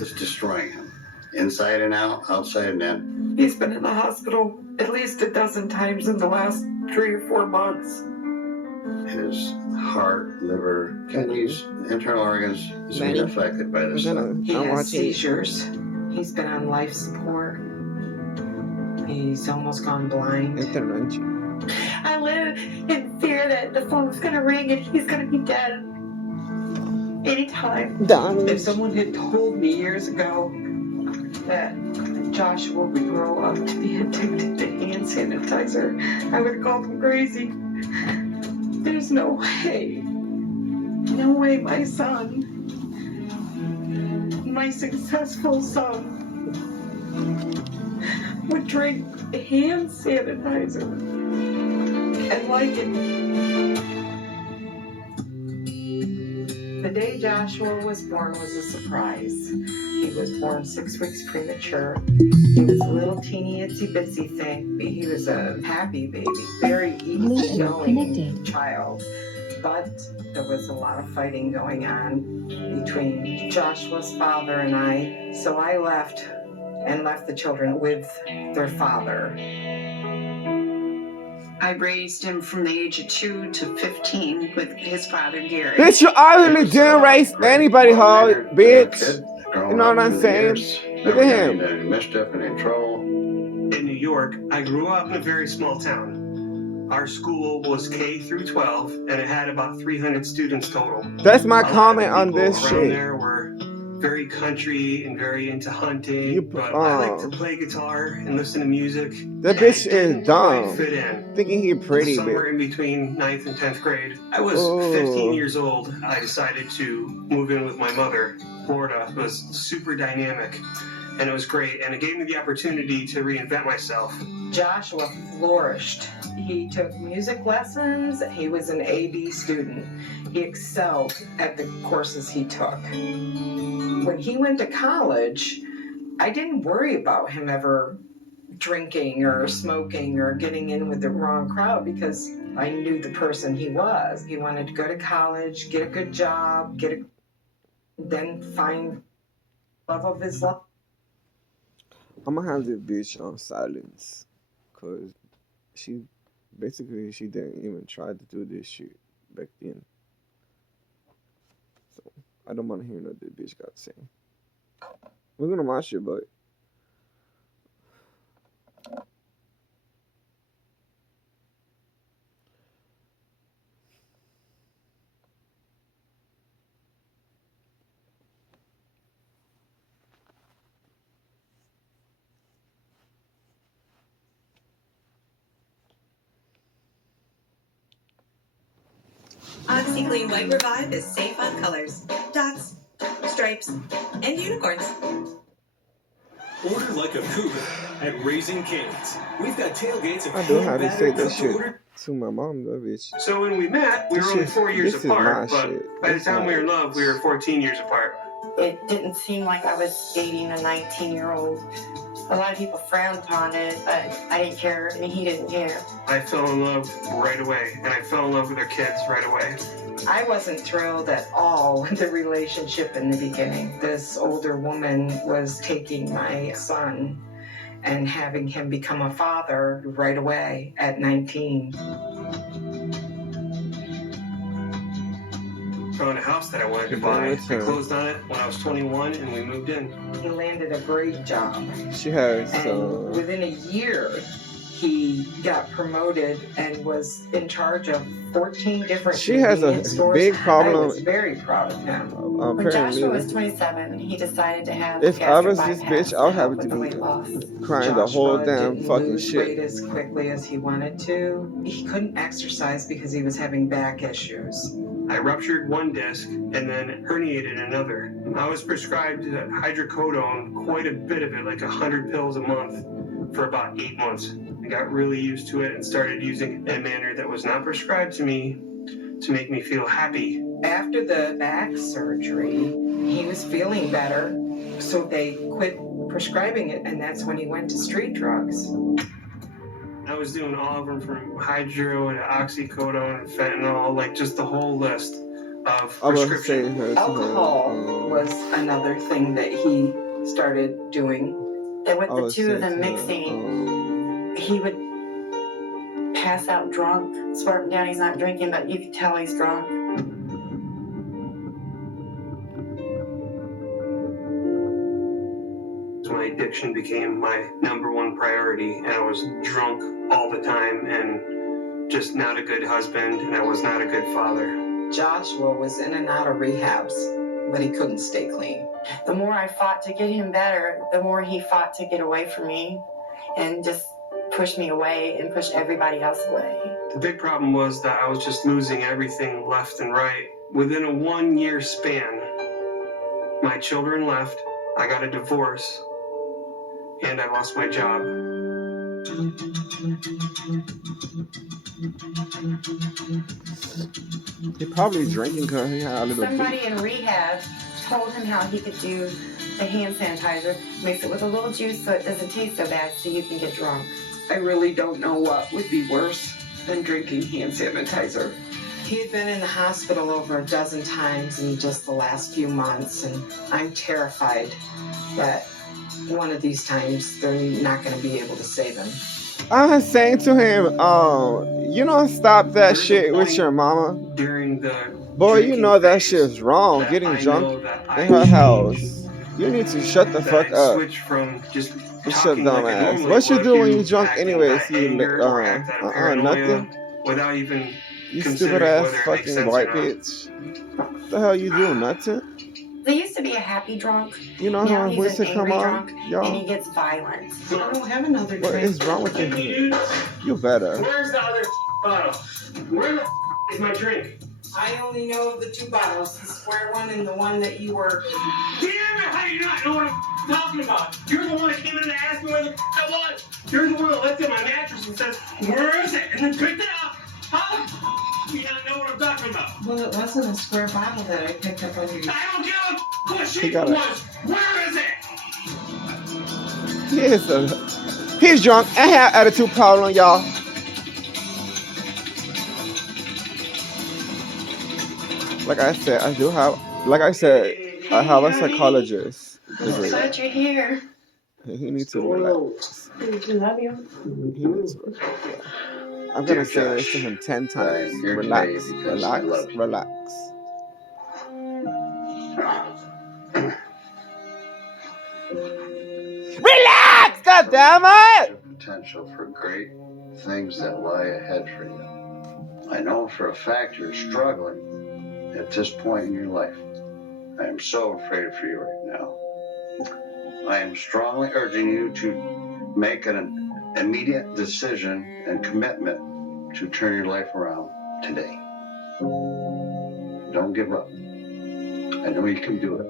is destroying him, inside and out, outside and in. He's been in the hospital at least a dozen times in the last 3 or 4 months. His heart, liver, kidneys, internal organs is being affected by this stuff. He has seizures. He's been on life support. He's almost gone blind. I live in fear that the phone's gonna ring and he's gonna be dead anytime. If someone had told me years ago that Joshua would grow up to be addicted to hand sanitizer, I would have called him crazy. There's no way. No way my son, my successful son, would drink hand sanitizer and like it. The day Joshua was born was a surprise. He was born 6 weeks premature. He was a little teeny itsy bitsy thing. He was a happy baby, very easygoing child. But there was a lot of fighting going on between Joshua's father and I. So I left the children with their father. I raised him from the age of 2 to 15 with his father, Gary. Bitch, you obviously didn't raise anybody hard, bitch. You know what I'm saying? Look at him. Mischief and in trouble. In New York, I grew up in a very small town. Our school was K through 12, and it had about 300 students total. That's my comment on this shit. There were very country and very into hunting, but I like to play guitar and listen to music. That bitch is dumb. Fit in. Thinking he pretty, somewhere in between 9th and 10th grade. I was 15 years old. I decided to move in with my mother. Florida was super dynamic, and it was great, and it gave me the opportunity to reinvent myself. Joshua flourished. He took music lessons. He was an A.B. student. He excelled at the courses he took. When he went to college, I didn't worry about him ever drinking or smoking or getting in with the wrong crowd because I knew the person he was. He wanted to go to college, get a good job, then find love of his life. I'm gonna have this bitch on silence, cause she didn't even try to do this shit back then. So I don't want to hear what this bitch got to say. We're gonna watch it, but OxyClean White Revive is safe on colors, dots, stripes, and unicorns. Order like a cougar at Raising Cane's. We've got tailgates of I do have to say that shit to my mom, though, bitch. So when we met, we were only 4 years apart, but by the time we were in love, we were 14 years apart. It didn't seem like I was dating a 19-year-old. A lot of people frowned upon it, but I didn't care, and he didn't care. I fell in love right away, and I fell in love with their kids right away. I wasn't thrilled at all with the relationship in the beginning. This older woman was taking my son and having him become a father right away at 19. Found a house that I wanted to buy. I closed on it when I was 21, and we moved in. He landed a great job. She has. And within a year, he got promoted and was in charge of 14 different She has a stores. big problem. I was very proud of him. When Joshua was 27, he decided to have if I was this bypass bitch, I would have with to the weight be loss. crying the whole damn didn't fucking lose shit. weight as quickly as he wanted to. He couldn't exercise because he was having back issues. I ruptured one disc and then herniated another. I was prescribed hydrocodone, quite a bit of it, like 100 pills a month, for about 8 months. I got really used to it and started using it in a manner that was not prescribed to me to make me feel happy. After the back surgery, he was feeling better, so they quit prescribing it, and that's when he went to street drugs. I was doing all of them from hydro to oxycodone and fentanyl, like just the whole list. of I was prescription. saying her. Alcohol was another thing that he started doing. And with I the was two of saying them to her, mixing, he would pass out drunk, swear him down he's not drinking, but you could tell he's drunk. My addiction became my number one priority, and I was drunk all the time and just not a good husband, and I was not a good father. Joshua was in and out of rehabs, but he couldn't stay clean. The more I fought to get him better, the more he fought to get away from me and just push me away and push everybody else away. The big problem was that I was just losing everything left and right. Within a 1 year span, my children left, I got a divorce, and I lost my job. He probably drinking because he had a little Somebody bit. in rehab told him how he could do the hand sanitizer, mix it with a little juice so it doesn't taste so bad so you can get drunk. I really don't know what would be worse than drinking hand sanitizer. He had been in the hospital over a dozen times in just the last few months, and I'm terrified that one of these times they're not going to be able to save him. I was saying to him, you don't stop that shit with your mama. During the Boy, you drinking know that phase shit's wrong. that Getting I drunk know that I in her changed, house. You need to shut the that fuck I up. switched from just What's your talking dumb like I ass? normally What you would do when to you drunk acting anyways? out of You anger or act out of paranoia nothing. without even You considering stupid ass whether it makes fucking sense white or not. bitch. The hell you do? Nothing. They used to be a happy drunk. You know Now how he's voice an to come angry on, drunk, and he y'all. gets violent. I don't have another What drink. is wrong with you? You better. Where's the other bottle? Where the is my drink? I only know of the two bottles, the square one and the one that you were... Damn it, how do you not know what I'm talking about? You're the one that came in and asked me where the that was. You're the one that left it on my mattress and says, where is it? And then picked it up. How the do you not know what I'm talking about? Well, it wasn't a square bottle that I picked up under your... I don't give a what He shape got it it. was. Where is it? He's drunk and have attitude problem, y'all. Like I said, I have a psychologist. I'm glad you're here. He needs to relax. Love you. He needs to relax. I'm gonna say this to him 10 times. I'm here Relax, today because I relax, love you. relax. Relax, goddammit! Potential for great things that lie ahead for you. I know for a fact you're struggling at this point in your life. I am so afraid for you right now. I am strongly urging you to make an immediate decision and commitment to turn your life around today. Don't give up. I know you can do it.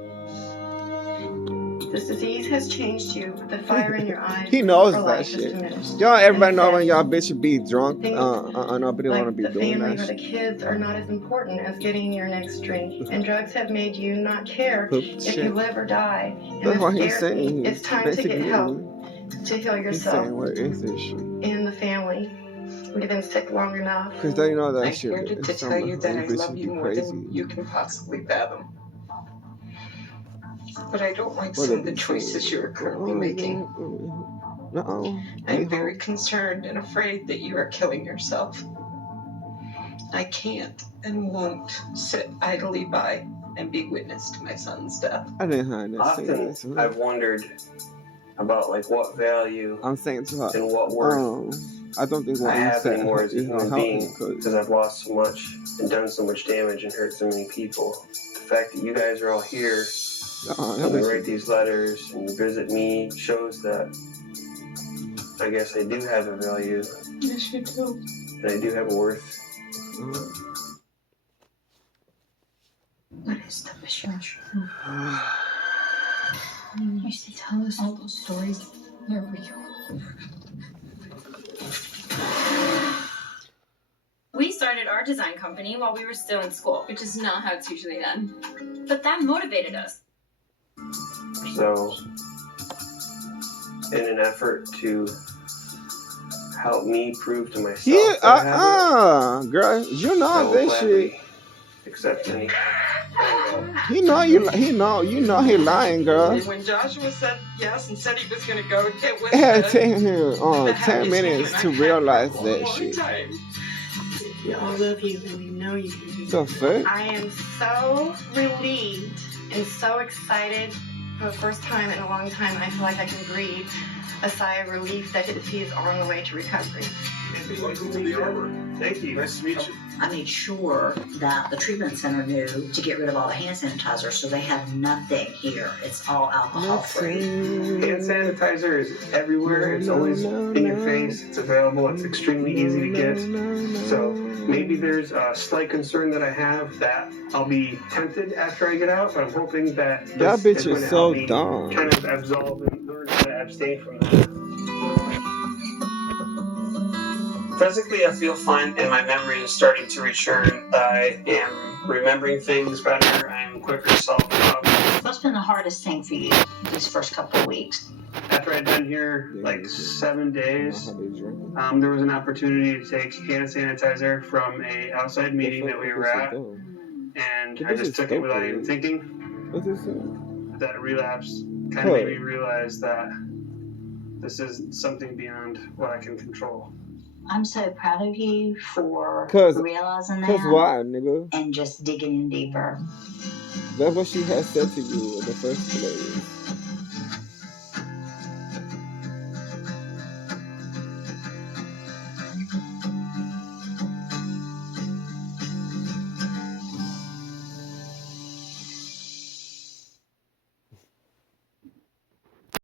This disease has changed you. The fire in your eyes. He knows for that life shit. is diminished. Y'all, everybody And know he when said, y'all bitch be drunk. things Nobody like wanna be the doing family that or the shit. kids are not as important as getting your next drink. And drugs have made you not care Poop if shit. you live or die. And That's it what he's scares me. saying. It's time to get Basically, help to heal he's yourself saying, where is this shit? and the family. We've been sick long enough. Because they know that I'm shit. here to is tell you that I bitches love be you more crazy. than you can possibly fathom. But I don't like What some of did the he choices say? you're currently making. No. I'm very concerned and afraid that you are killing yourself. I can't and won't sit idly by and be witness to my son's death. I didn't have that Often saying to her. I've wondered about like what value I'm saying to her, and what worth I don't think what I you have said anymore as a is gonna human help being me because because I've lost so much and done so much damage and hurt so many people. The fact that you guys are all here and you write these letters and you visit me shows that I guess I do have a value Yes, you do. and I do have a worth. What is the mission? You used to tell us all those stories. They're real. We started our design company while we were still in school, which is not how it's usually done. But that motivated us. So, in an effort to help me prove to myself Yeah, that I have it, girl, you I know will this shit. gladly accept any. He know you. He know you know he lying, girl. When Joshua said yes and said he was going to go, it was It had the taken him the 10 happiest minutes moment to I've had realize for a that long shit. time. I love you, and you know you do. The fuck? I am so relieved and so excited. For the first time in a long time, I feel like I can breathe a sigh of relief that he is on the way to recovery. Welcome to the Arbor. Thank you. Nice to meet you. I made sure that the treatment center knew to get rid of all the hand sanitizer, so they have nothing here. It's all alcohol free. Hand sanitizer is everywhere. It's always in your face. It's available. It's extremely easy to get. So maybe there's a slight concern that I have that I'll be tempted after I get out, but I'm hoping that That this bitch going is to so help me dumb. kind of absolve and learn how to abstain from that. Physically, I feel fine, and my memory is starting to return. I am remembering things better. I am quicker to solve problems. What's been the hardest thing for you these first couple of weeks? After I'd been here like 7 days, there was an opportunity to take hand sanitizer from a outside meeting that we were at, and I just took it without even thinking. What's this? That relapse kind of made me realize that this is something beyond what I can control. I'm so proud of you for realizing that. Cause why, nigga? And just digging in deeper. That's what she had said to you in the first place.